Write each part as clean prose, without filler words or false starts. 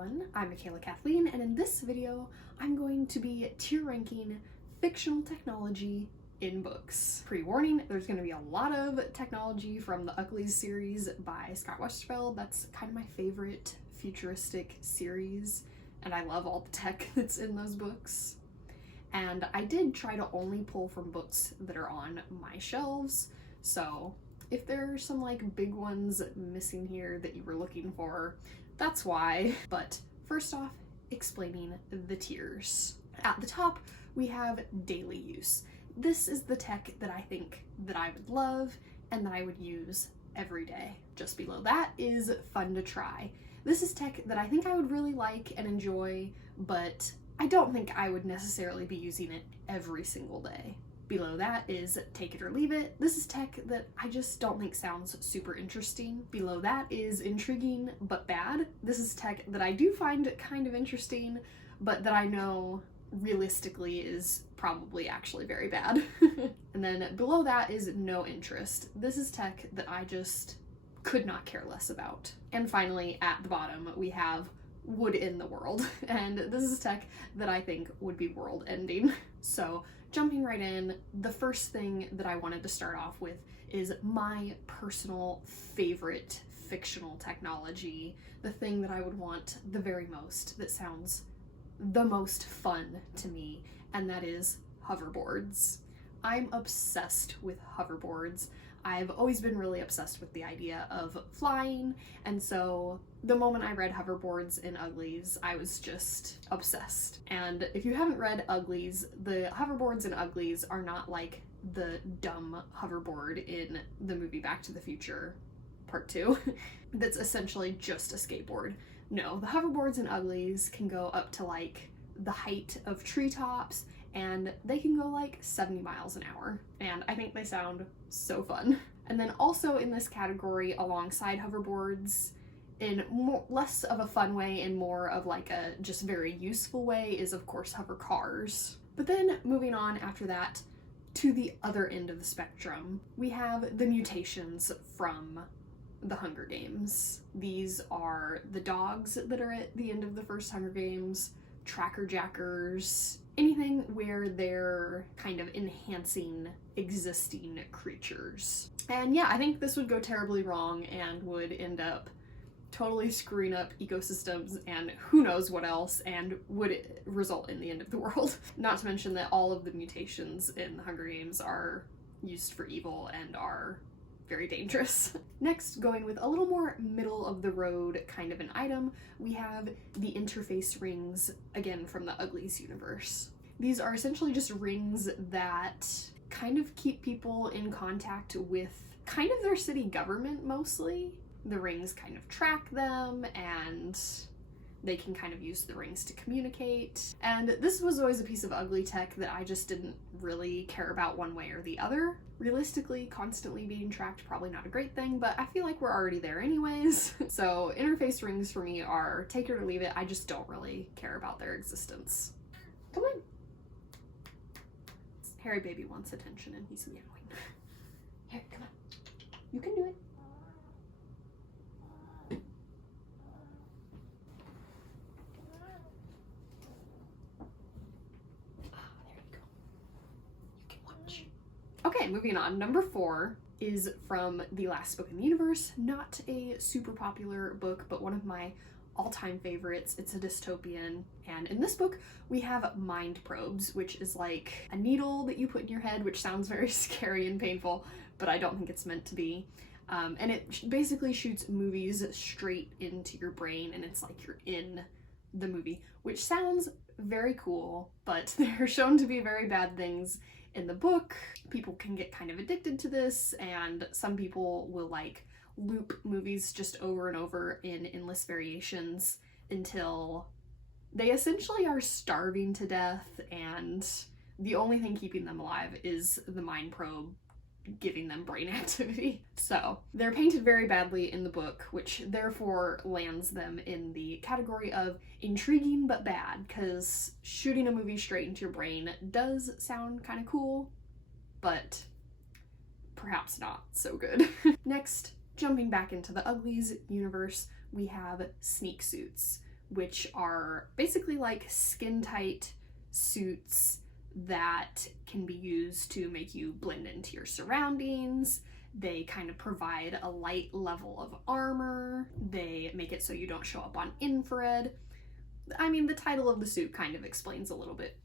everyone, I'm Michaela Kathleen, and in this video I'm going to be tier ranking fictional technology in books. Pre-warning, there's going to be a lot of technology from the Uglies series by Scott Westerfeld. That's kind of my favorite futuristic series, and I love all the tech that's in those books. And I did try to only pull from books that are on my shelves, so if there are some like big ones missing here that you were looking for, that's why. But first off, explaining the tiers. At the top, we have daily use. This is the tech that I think that I would love and that I would use every day. Just below that is fun to try. This is tech that I think I would really like and enjoy, but I don't think I would necessarily be using it every single day. Below that is take it or leave it. This is tech that I just don't think sounds super interesting. Below that is intriguing but bad. This is tech that I do find kind of interesting, but that I know realistically is probably actually very bad. And then below that is no interest. This is tech that I just could not care less about. And finally, at the bottom, we have would end the world. And this is tech that I think would be world ending. So jumping right in, the first thing that I wanted to start off with is my personal favorite fictional technology, the thing that I would want the very most, that sounds the most fun to me, and that is hoverboards. I'm obsessed with hoverboards. I've always been really obsessed with the idea of flying, and so the moment I read Hoverboards in Uglies, I was just obsessed. And if you haven't read Uglies, the hoverboards in Uglies are not like the dumb hoverboard in the movie Back to the Future Part 2 that's essentially just a skateboard. No, the hoverboards in Uglies can go up to like the height of treetops, and they can go like 70 miles an hour, and I think they sound so fun. And then also in this category alongside hoverboards, in less of a fun way and more of like a just very useful way, is of course hover cars. But then moving on after that to the other end of the spectrum, we have the mutations from the Hunger Games. These are the dogs that are at the end of the first Hunger Games, tracker jackers, anything where they're kind of enhancing existing creatures. And yeah, I think this would go terribly wrong and would end up totally screwing up ecosystems and who knows what else, and would result in the end of the world. Not to mention that all of the mutations in the Hunger Games are used for evil and are very dangerous. Next, going with a little more middle of the road kind of an item, we have the interface rings, again from the Uglies universe. These are essentially just rings that kind of keep people in contact with kind of their city government mostly. The rings kind of track them, and they can kind of use the rings to communicate. And this was always a piece of ugly tech that I just didn't really care about one way or the other. Realistically, constantly being tracked, probably not a great thing, but I feel like we're already there anyways. So interface rings for me are take it or leave it. I just don't really care about their existence. Come on. Harry baby wants attention and he's meowing. Here, come on. You can do it. Okay, moving on. Number 4 is from the last book in the universe. Not a super popular book, but one of my all-time favorites. It's a dystopian, and in this book we have mind probes, which is like a needle that you put in your head, which sounds very scary and painful, but I don't think it's meant to be. And it basically shoots movies straight into your brain, and it's like you're in the movie, which sounds very cool, but they're shown to be very bad things in the book. People can get kind of addicted to this, and some people will like loop movies just over and over in endless variations until they essentially are starving to death, and the only thing keeping them alive is the mind probe giving them brain activity. So they're painted very badly in the book, which therefore lands them in the category of intriguing but bad, because shooting a movie straight into your brain does sound kind of cool, but perhaps not so good. Next, jumping back into the Uglies universe, we have sneak suits, which are basically like skin-tight suits that can be used to make you blend into your surroundings. They kind of provide a light level of armor. They make it so you don't show up on infrared. I mean, the title of the suit kind of explains a little bit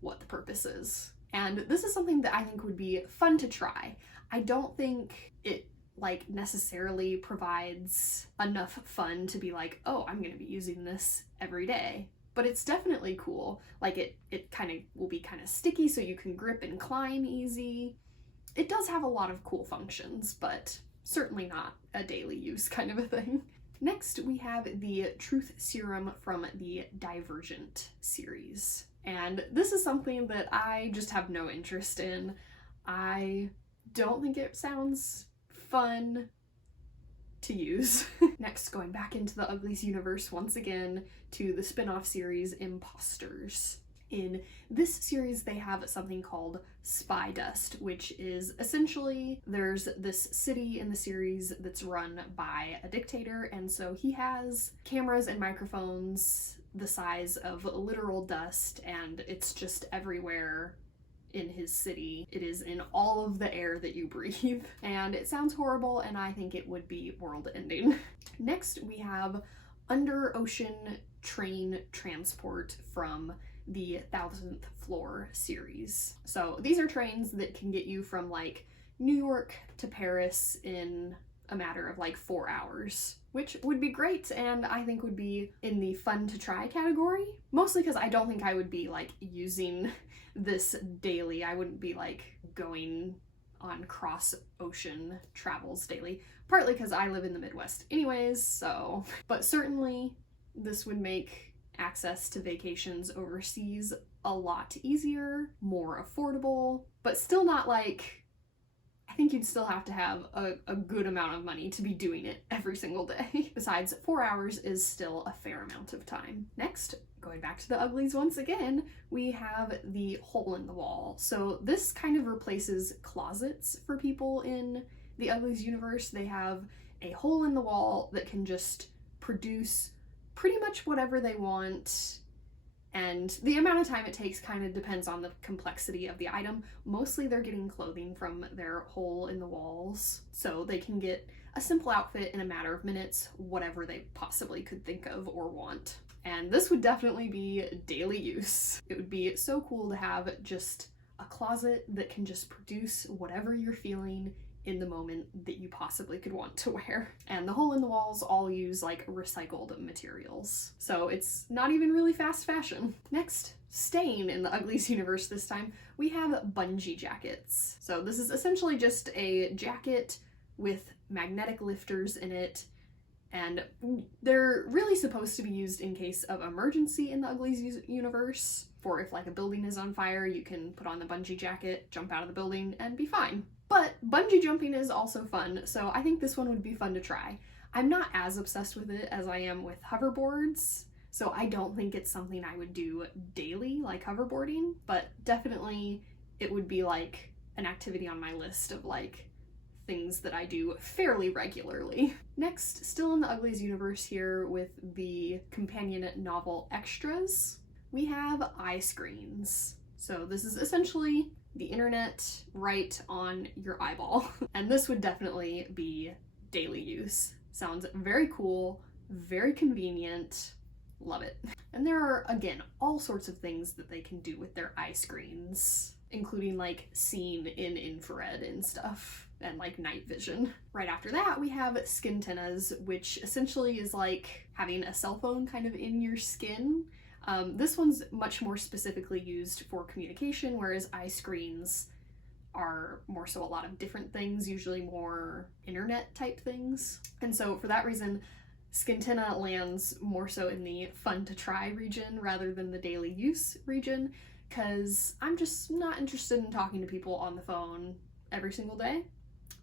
what the purpose is. And this is something that I think would be fun to try. I don't think it like necessarily provides enough fun to be like, oh, I'm gonna be using this every day. But it's definitely cool. Like it kind of will be kind of sticky so you can grip and climb easy. It does have a lot of cool functions, but certainly not a daily use kind of a thing. Next, we have the Truth Serum from the Divergent series. And this is something that I just have no interest in. I don't think it sounds fun to use. Next, going back into the Uglies universe once again to the spin-off series Imposters. In this series, they have something called Spy Dust, which is essentially, there's this city in the series that's run by a dictator, and so he has cameras and microphones the size of literal dust, and it's just everywhere in his city. It is in all of the air that you breathe, and it sounds horrible, and I think it would be world-ending. Next, we have Under Ocean Train Transport from the 1000th Floor series. So these are trains that can get you from like New York to Paris in a matter of like 4 hours, which would be great and I think would be in the fun to try category, mostly because I don't think I would be like using this daily. I wouldn't be like going on cross ocean travels daily, partly because I live in the Midwest anyways, so, but certainly this would make access to vacations overseas a lot easier, more affordable, but still not like, I think you'd still have to have a good amount of money to be doing it every single day. Besides, 4 hours is still a fair amount of time. Next, going back to the Uglies once again, we have the hole in the wall. So this kind of replaces closets for people in the Uglies universe. They have a hole in the wall that can just produce pretty much whatever they want, and the amount of time it takes kind of depends on the complexity of the item. Mostly they're getting clothing from their hole in the walls, so they can get a simple outfit in a matter of minutes, whatever they possibly could think of or want. And this would definitely be daily use. It would be so cool to have just a closet that can just produce whatever you're feeling in the moment that you possibly could want to wear. And the hole in the walls all use like recycled materials, so it's not even really fast fashion. Next, staying in the Uglies universe this time, we have bungee jackets. So this is essentially just a jacket with magnetic lifters in it, and they're really supposed to be used in case of emergency in the Uglies universe. For if like a building is on fire, you can put on the bungee jacket, jump out of the building, and be fine. But bungee jumping is also fun, so I think this one would be fun to try. I'm not as obsessed with it as I am with hoverboards, so I don't think it's something I would do daily, like hoverboarding, but definitely it would be like an activity on my list of like things that I do fairly regularly. Next, still in the Uglies universe here with the companion novel extras, we have eye screens. So this is essentially the internet right on your eyeball. And this would definitely be daily use. Sounds very cool, very convenient, love it. And there are, again, all sorts of things that they can do with their eye screens, including like seeing in infrared and stuff, and like night vision. Right after that, we have skin tinnas, which essentially is like having a cell phone kind of in your skin. This one's much more specifically used for communication, whereas eye screens are more so a lot of different things, usually more internet type things. And so for that reason, Skintina lands more so in the fun to try region rather than the daily use region, because I'm just not interested in talking to people on the phone every single day.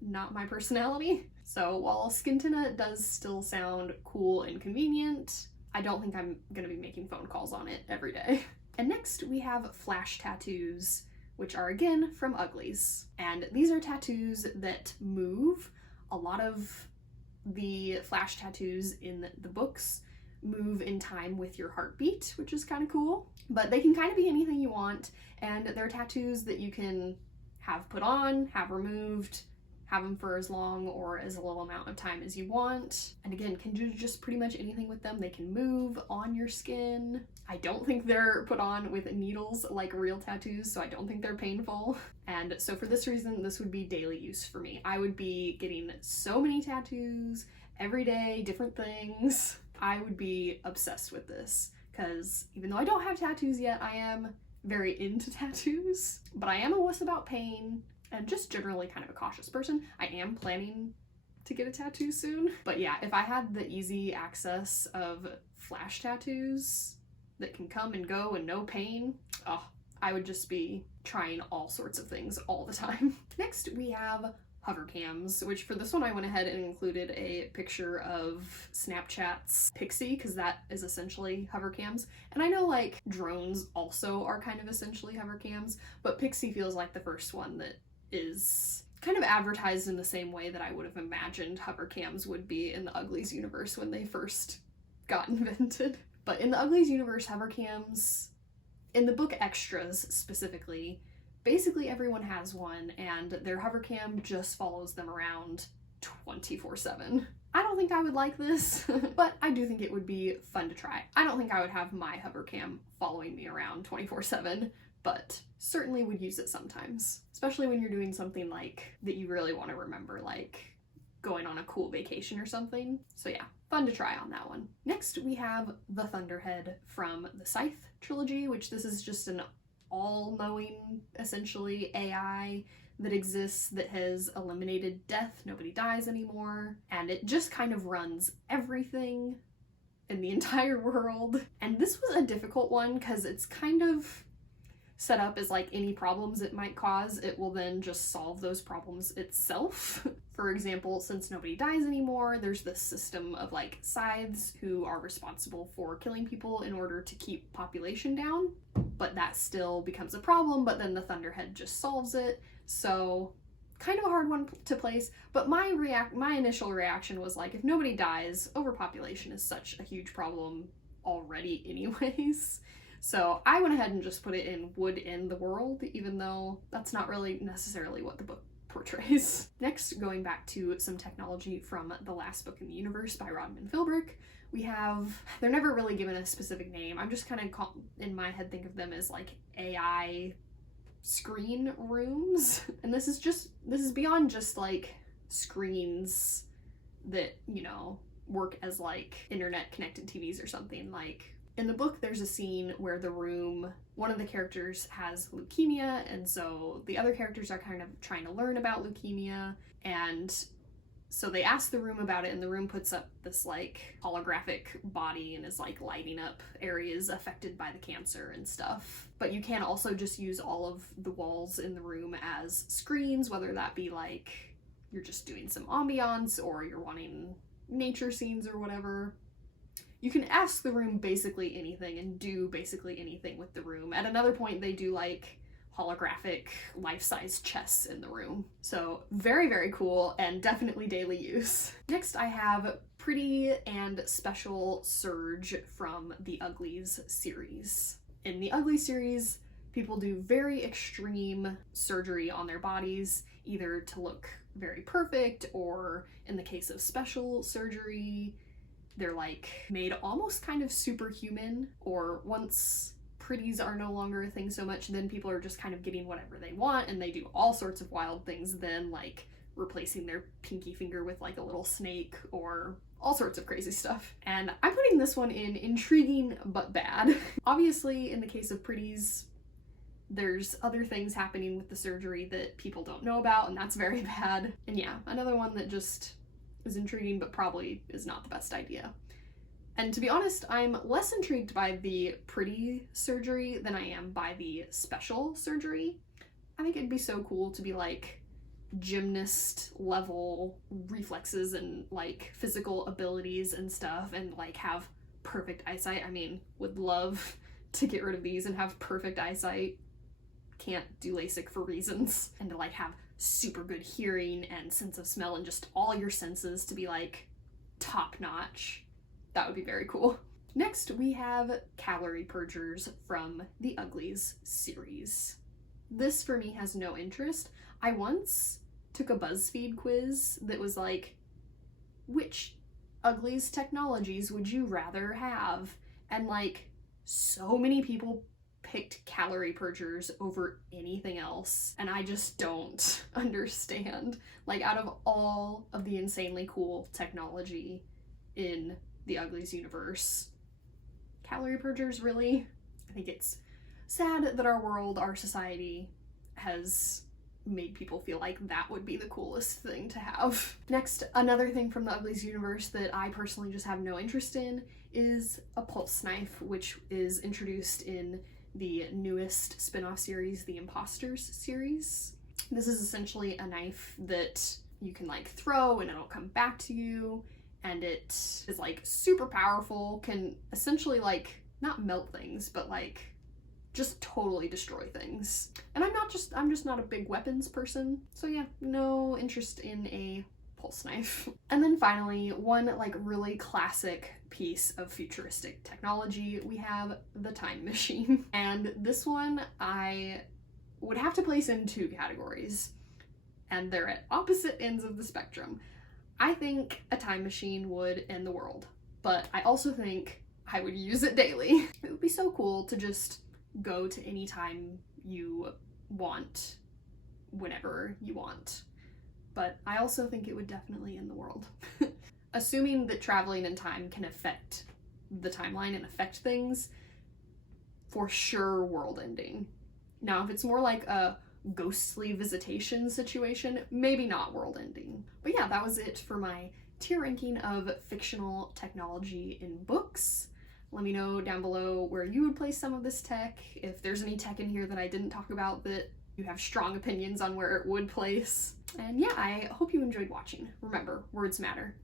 Not my personality. So while Skintina does still sound cool and convenient, I don't think I'm gonna be making phone calls on it every day. And next we have flash tattoos, which are again from Uglies. And these are tattoos that move. A lot of the flash tattoos in the books move in time with your heartbeat, which is kind of cool. But they can kind of be anything you want, and they're tattoos that you can have put on, have removed, have them for as long or as little amount of time as you want. And again, can do just pretty much anything with them. They can move on your skin. I don't think they're put on with needles like real tattoos, so I don't think they're painful. And so for this reason, this would be daily use for me. I would be getting so many tattoos every day, different things. I would be obsessed with this because even though I don't have tattoos yet, I am very into tattoos, but I am a wuss about pain and just generally kind of a cautious person. I am planning to get a tattoo soon. But yeah, if I had the easy access of flash tattoos that can come and go and no pain, oh, I would just be trying all sorts of things all the time. Next, we have hover cams, which for this one I went ahead and included a picture of Snapchat's Pixie, because that is essentially hover cams. And I know like drones also are kind of essentially hover cams, but Pixie feels like the first one that is kind of advertised in the same way that I would have imagined hover cams would be in the Uglies universe when they first got invented. But in the Uglies universe, hover cams, in the book extras specifically, basically everyone has one, and their hover cam just follows them around 24/7. I don't think I would like this, but I do think it would be fun to try. I don't think I would have my hover cam following me around 24/7, but certainly would use it sometimes, especially when you're doing something like that you really want to remember, like going on a cool vacation or something. So yeah, fun to try on that one. Next, we have the Thunderhead from the Scythe trilogy, which this is just an all-knowing, essentially, AI that exists that has eliminated death. Nobody dies anymore, and it just kind of runs everything in the entire world. And this was a difficult one because it's kind of set up as like any problems it might cause, it will then just solve those problems itself. For example, since nobody dies anymore, there's this system of like scythes who are responsible for killing people in order to keep population down, but that still becomes a problem, but then the Thunderhead just solves it. So kind of a hard one to place, but my initial reaction was like, if nobody dies, overpopulation is such a huge problem already anyways. So I went ahead and just put it in would end the world, even though that's not really necessarily what the book portrays. Next, going back to some technology from the last book in the universe by Rodman Philbrick, we have, they're never really given a specific name. I'm just kind of in my head think of them as like AI screen rooms. And this is beyond just like screens that, you know, work as like internet connected TVs or something. Like in the book, there's a scene where one of the characters has leukemia, and so the other characters are kind of trying to learn about leukemia, and so they ask the room about it, and the room puts up this like holographic body and is like lighting up areas affected by the cancer and stuff. But you can also just use all of the walls in the room as screens, whether that be like you're just doing some ambiance or you're wanting nature scenes or whatever. You can ask the room basically anything and do basically anything with the room. At another point, they do like holographic life-size chests in the room. So very, very cool and definitely daily use. Next, I have Pretty and Special Surge from the Uglies series. In the Uglies series, people do very extreme surgery on their bodies, either to look very perfect, or in the case of special surgery, they're like made almost kind of superhuman, or once pretties are no longer a thing so much, then people are just kind of getting whatever they want, and they do all sorts of wild things then, like replacing their pinky finger with like a little snake or all sorts of crazy stuff. And I'm putting this one in intriguing but bad. Obviously, in the case of pretties, there's other things happening with the surgery that people don't know about, and that's very bad. And yeah, another one that just is intriguing but probably is not the best idea. And to be honest, I'm less intrigued by the pretty surgery than I am by the special surgery. I think it'd be so cool to be like gymnast level reflexes and like physical abilities and stuff, and like have perfect eyesight. I mean, would love to get rid of these and have perfect eyesight. Can't do LASIK for reasons. And to like have super good hearing and sense of smell and just all your senses to be like top notch. That would be very cool. Next, we have Calorie Perchers from the Uglies series. This for me has no interest. I once took a BuzzFeed quiz that was like, which Uglies technologies would you rather have? And like, so many people picked Calorie Perchers over anything else, and I just don't understand. Like, out of all of the insanely cool technology in the Uglies universe, Calorie Perchers, really? I think it's sad that our world, our society, has made people feel like that would be the coolest thing to have. Next, another thing from the Uglies universe that I personally just have no interest in is a pulse knife, which is introduced in the newest spin-off series, the Imposters series. This is essentially a knife that you can like throw and it'll come back to you, and it is like super powerful, can essentially like not melt things, but like just totally destroy things. And I'm just not a big weapons person, so yeah, no interest in a pulse knife. And then finally, one like really classic piece of futuristic technology, we have the time machine. And this one I would have to place in two categories, and they're at opposite ends of the spectrum. I think a time machine would end the world, but I also think I would use it daily. It would be so cool to just go to any time you want, whenever you want. But I also think it would definitely end the world. Assuming that traveling in time can affect the timeline and affect things, for sure world ending. Now, if it's more like a ghostly visitation situation, maybe not world ending. But yeah, that was it for my tier ranking of fictional technology in books. Let me know down below where you would place some of this tech, if there's any tech in here that I didn't talk about that you have strong opinions on where it would place. And yeah, I hope you enjoyed watching. Remember, words matter.